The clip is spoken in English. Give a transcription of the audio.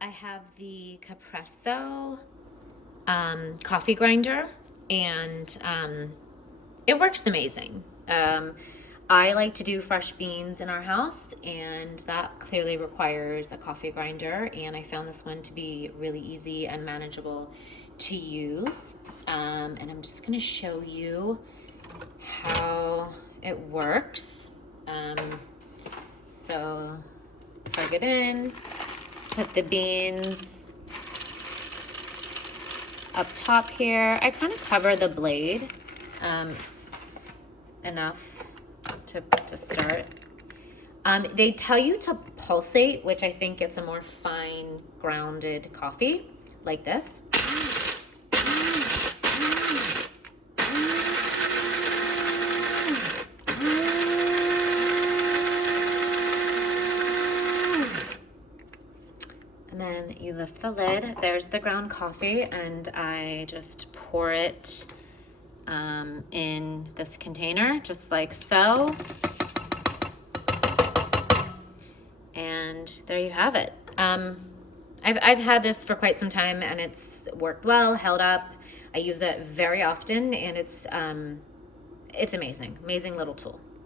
I have the Capresso coffee grinder, and it works amazing. I like to do fresh beans in our house, and that clearly requires a coffee grinder. And I found this one to be really easy and manageable to use. And I'm just going to show you how it works. So plug it in, put the beans up top here. I kind of cover the blade. It's enough to start. They tell you to pulsate, which I think it's a more fine grounded coffee like this. And then you lift the lid. There's the ground coffee, and I just pour it in this container, just like so. And there you have it. I've had this for quite some time, and it's worked well, held up. I use it very often, and it's amazing little tool.